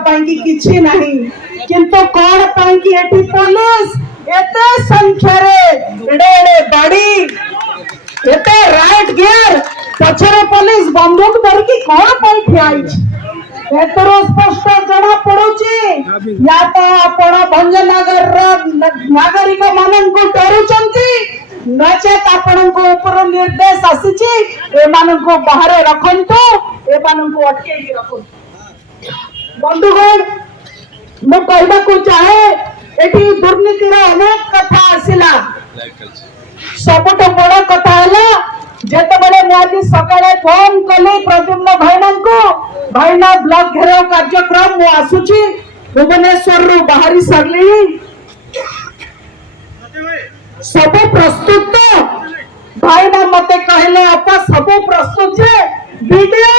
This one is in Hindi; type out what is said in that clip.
कि किछि नहीं किंतु कौन पाई कि एठी पुलिस एते संख्या रे एडे बाड़ी एते राइट गियर पछरे पुलिस बंदूक धरकी कौन पाई ठियाई एतरो स्पष्ट जना पड़ुची या तो आपण भंजनगर नागरिक मानन को डरुचंती नचेत आपण को ऊपर निर्देश आसीची ए मानन को बाहर रखंतु ए मानन को अटके की रखंतु बंधुगण मो कहबा को चाहे एठी दुर्नीतिर अनेक कथा आसिला सबुठ बड़ कथा हला जेतबेले मु आज सकाळे फोन कली प्रद्युम्न भाईना को भाईना ब्लॉक घेराव कार्यक्रम मु आसुची भुवनेश्वर रु बाहरी सरली सब प्रस्तुत भाईना मते कहले आपा सब प्रस्तुत छे वीडियो